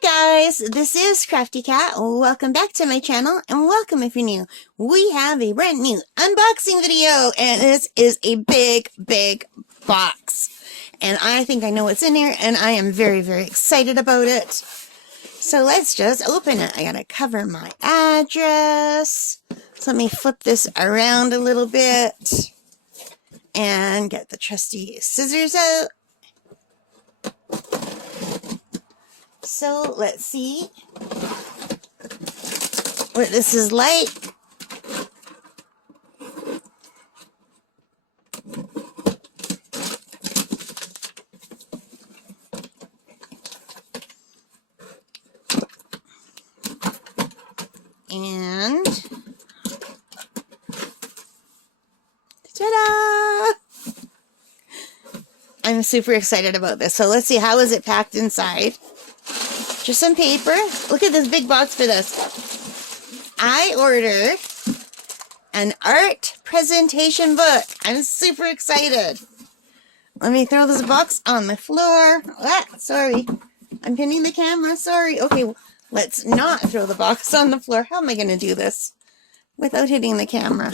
Hi guys, this is Crafty Cat. Welcome back to my channel, and welcome if you're new. We have a brand new unboxing video, and this is a big box. And I think I know what's in here, and I am very excited about it. So let's just open it. I gotta cover my address. So let me flip this around a little bit and get the trusty scissors out. So let's see what this is like. And ta-da! I'm super excited about this. So let's see, how is it packed inside? Just some paper. Look at this big box for this. I ordered an art presentation book. I'm super excited. Let me throw this box on the floor. Ah, sorry. I'm pinning the camera. Sorry. Okay, let's not throw the box on the floor. How am I going to do this without hitting the camera?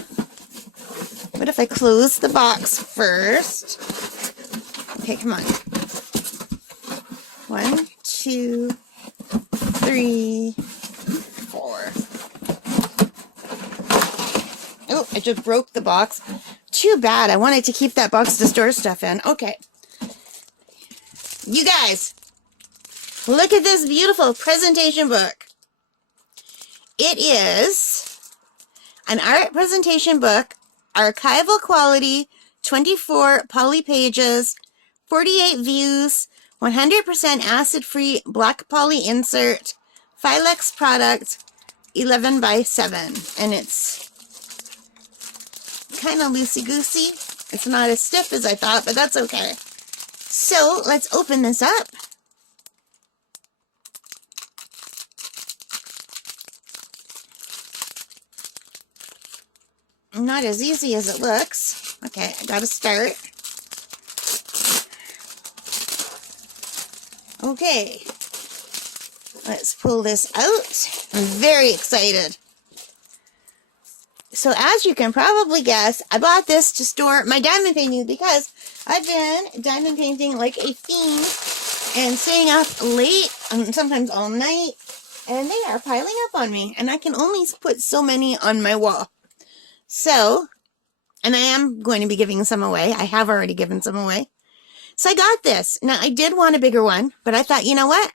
What if I close the box first? Okay, come on. 1, 2, 3, 4. Oh, I just broke the box. Too bad. I wanted to keep that box to store stuff in. Okay. You guys, look at this beautiful presentation book. It is an art presentation book, archival quality, 24 poly pages, 48 views, 100% acid-free black poly insert, Filex product, 11 by 7. And it's kind of loosey-goosey. It's not as stiff as I thought, but that's okay. So let's open this up. Not as easy as it looks. Okay, I gotta start. Okay, let's pull this out. I'm very excited. So as you can probably guess, I bought this to store my diamond painting because I've been diamond painting like a fiend and staying up late, sometimes all night, and they are piling up on me, and I can only put so many on my wall. So, and I am going to be giving some away. I have already given some away. So I got this. Now, I did want a bigger one, but I thought, you know what?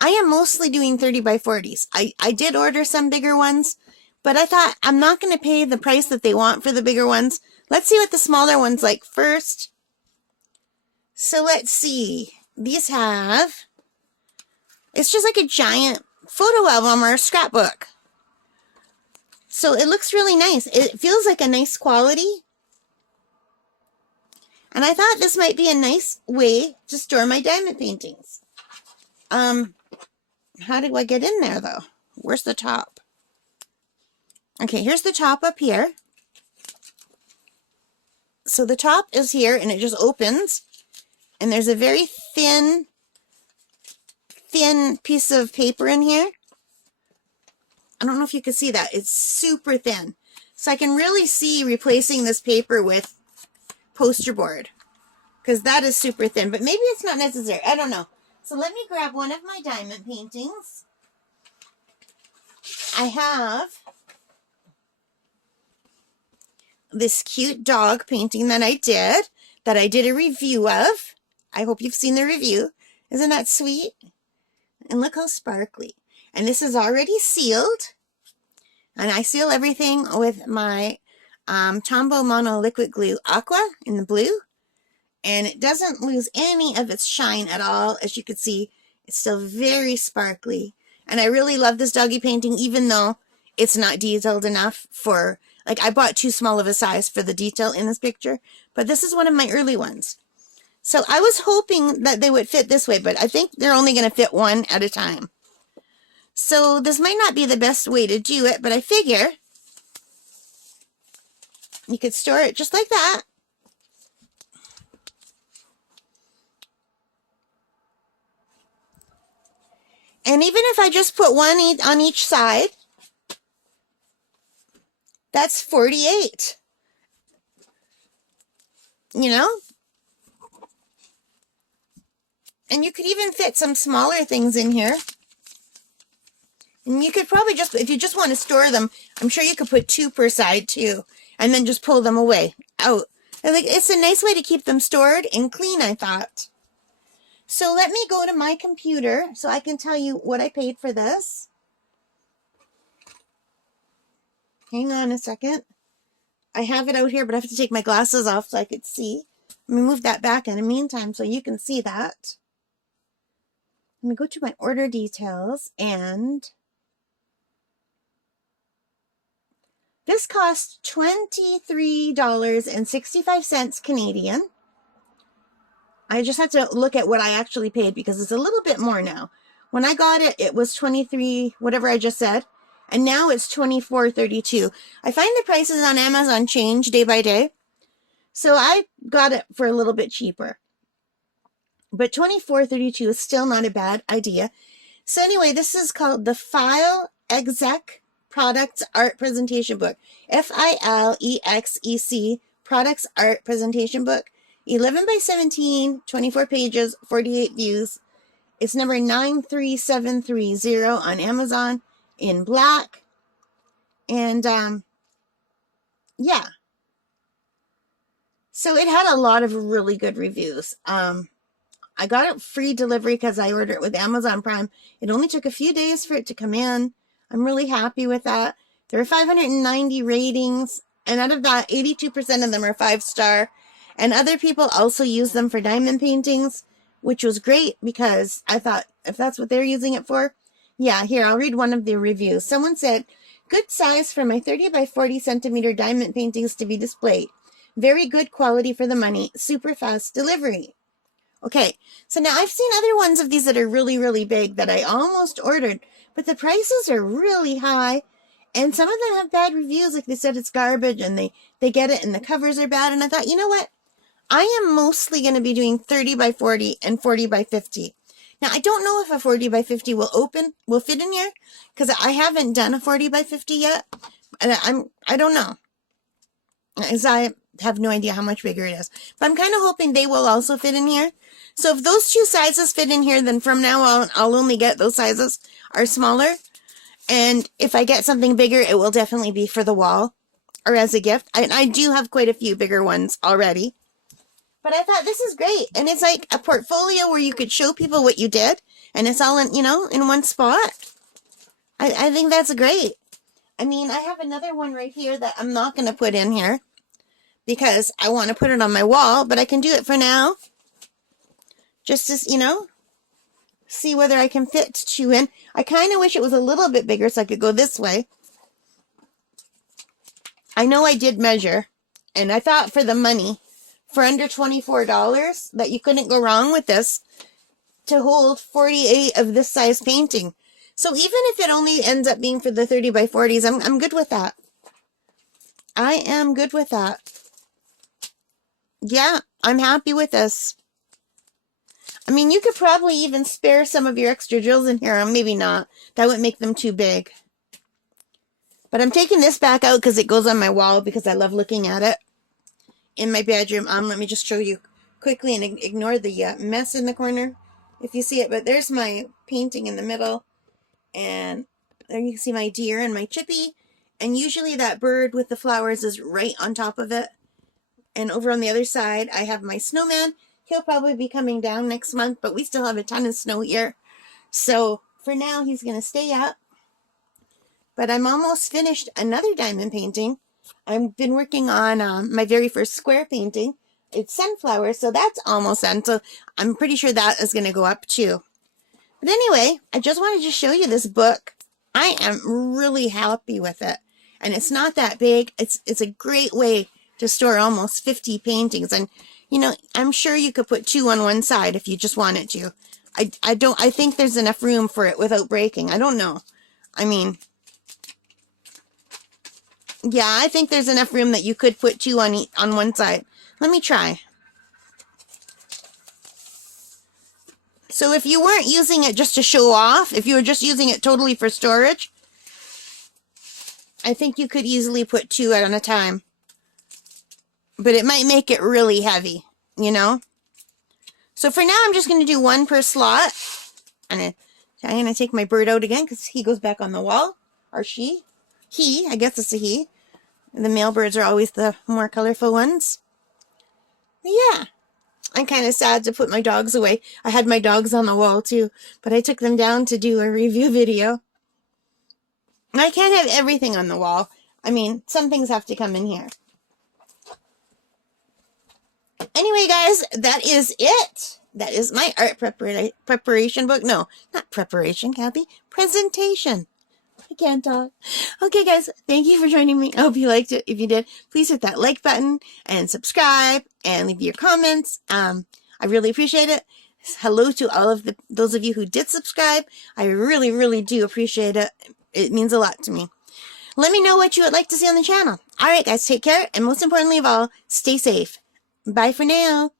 I am mostly doing 30 by 40s. I did order some bigger ones, but I thought I'm not going to pay the price that they want for the bigger ones. Let's see what the smaller ones like first. So let's see. These have, it's just like a giant photo album or a scrapbook. So it looks really nice. It feels like a nice quality. And I thought this might be a nice way to store my diamond paintings. How do I get in there, though? Where's the top? Okay, here's the top up here. So the top is here, and it just opens. And there's a very thin piece of paper in here. I don't know if you can see that. It's super thin. So I can really see replacing this paper with poster board, because that is super thin, but maybe it's not necessary. I don't know. So let me grab one of my diamond paintings. I have this cute dog painting that I did a review of. I hope you've seen the review. Isn't that sweet? And look how sparkly. And this is already sealed. And I seal everything with my Tombow Mono Liquid Glue Aqua in the blue. And it doesn't lose any of its shine at all. As you can see, it's still very sparkly. And I really love this doggy painting, even though it's not detailed enough for, like, I bought too small of a size for the detail in this picture. But this is one of my early ones. So I was hoping that they would fit this way, but I think they're only going to fit one at a time. So this might not be the best way to do it, but I figure you could store it just like that. And even if I just put one on each side, that's 48. You know? And you could even fit some smaller things in here. And you could probably just, if you just want to store them, I'm sure you could put 2 per side too. And then just pull them away, out. And like, it's a nice way to keep them stored and clean, I thought. So let me go to my computer so I can tell you what I paid for this. Hang on a second. I have it out here, but I have to take my glasses off so I could see. Let me move that back in the meantime so you can see that. Let me go to my order details, and this cost $23.65 Canadian. I just had to look at what I actually paid because it's a little bit more now. When I got it, it was 23, whatever I just said, and now it's 24.32. I find the prices on Amazon change day by day, so I got it for a little bit cheaper. But 24.32 is still not a bad idea. So anyway, this is called the File Exec Products Art Presentation Book. FILEXEC Products Art Presentation Book. 11 by 17, 24 pages, 48 views. It's number 93730 on Amazon in black. And yeah. So it had a lot of really good reviews. I got it free delivery because I ordered it with Amazon Prime. It only took a few days for it to come in. I'm really happy with that. There are 590 ratings, and out of that, 82% of them are 5-star. And other people also use them for diamond paintings, which was great because I thought, if that's what they're using it for, yeah, here, I'll read one of the reviews. Someone said, good size for my 30 by 40 centimeter diamond paintings to be displayed. Very good quality for the money. Super fast delivery. Okay, so now I've seen other ones of these that are really, really big that I almost ordered, but the prices are really high, and some of them have bad reviews, like they said it's garbage, and they get it, and the covers are bad, and I thought, you know what? I am mostly going to be doing 30 by 40 and 40 by 50. Now, I don't know if a 40 by 50 will fit in here, because I haven't done a 40 by 50 yet, and I don't know, as I have no idea how much bigger it is, but I'm kind of hoping they will also fit in here. So if those 2 sizes fit in here, then from now on, I'll only get those sizes are smaller. And if I get something bigger, it will definitely be for the wall or as a gift. I do have quite a few bigger ones already. But I thought this is great. And it's like a portfolio where you could show people what you did. And it's all in, in one spot. I think that's great. I mean, I have another one right here that I'm not going to put in here because I want to put it on my wall. But I can do it for now. Just to, see whether I can fit 2 in. I kind of wish it was a little bit bigger so I could go this way. I know I did measure, and I thought for the money, for under $24, that you couldn't go wrong with this to hold 48 of this size painting. So even if it only ends up being for the 30 by 40s, I'm good with that. I am good with that. Yeah, I'm happy with this. I mean, you could probably even spare some of your extra drills in here, or maybe not. That would make them too big. But I'm taking this back out because it goes on my wall because I love looking at it in my bedroom. Let me just show you quickly and ignore the mess in the corner if you see it. But there's my painting in the middle. And there you can see my deer and my chippy. And usually that bird with the flowers is right on top of it. And over on the other side, I have my snowman. He'll probably be coming down next month, but we still have a ton of snow here. So for now, he's going to stay up. But I'm almost finished another diamond painting. I've been working on my very first square painting. It's sunflowers, so that's almost done. So I'm pretty sure that is going to go up too. But anyway, I just wanted to show you this book. I am really happy with it. And it's not that big. It's a great way to store almost 50 paintings. And I'm sure you could put 2 on one side if you just wanted to. I think there's enough room for it without breaking. I don't know. I mean, yeah, I think there's enough room that you could put 2 on one side. Let me try. So if you weren't using it just to show off, if you were just using it totally for storage, I think you could easily put 2 at a time. But it might make it really heavy, you know? So for now, I'm just going to do 1 per slot. And I'm going to take my bird out again because he goes back on the wall. Or she. He. I guess it's a he. The male birds are always the more colorful ones. But yeah. I'm kind of sad to put my dogs away. I had my dogs on the wall too. But I took them down to do a review video. I can't have everything on the wall. I mean, some things have to come in here. Anyway, guys, that is it. That is my art preparation book. No, not preparation, Kathy. Presentation. I can't talk. Okay, guys, thank you for joining me. I hope you liked it. If you did, please hit that like button and subscribe and leave your comments. I really appreciate it. Hello to all of those of you who did subscribe. I really, really do appreciate it. It means a lot to me. Let me know what you would like to see on the channel. All right, guys, take care. And most importantly of all, stay safe. Bye for now.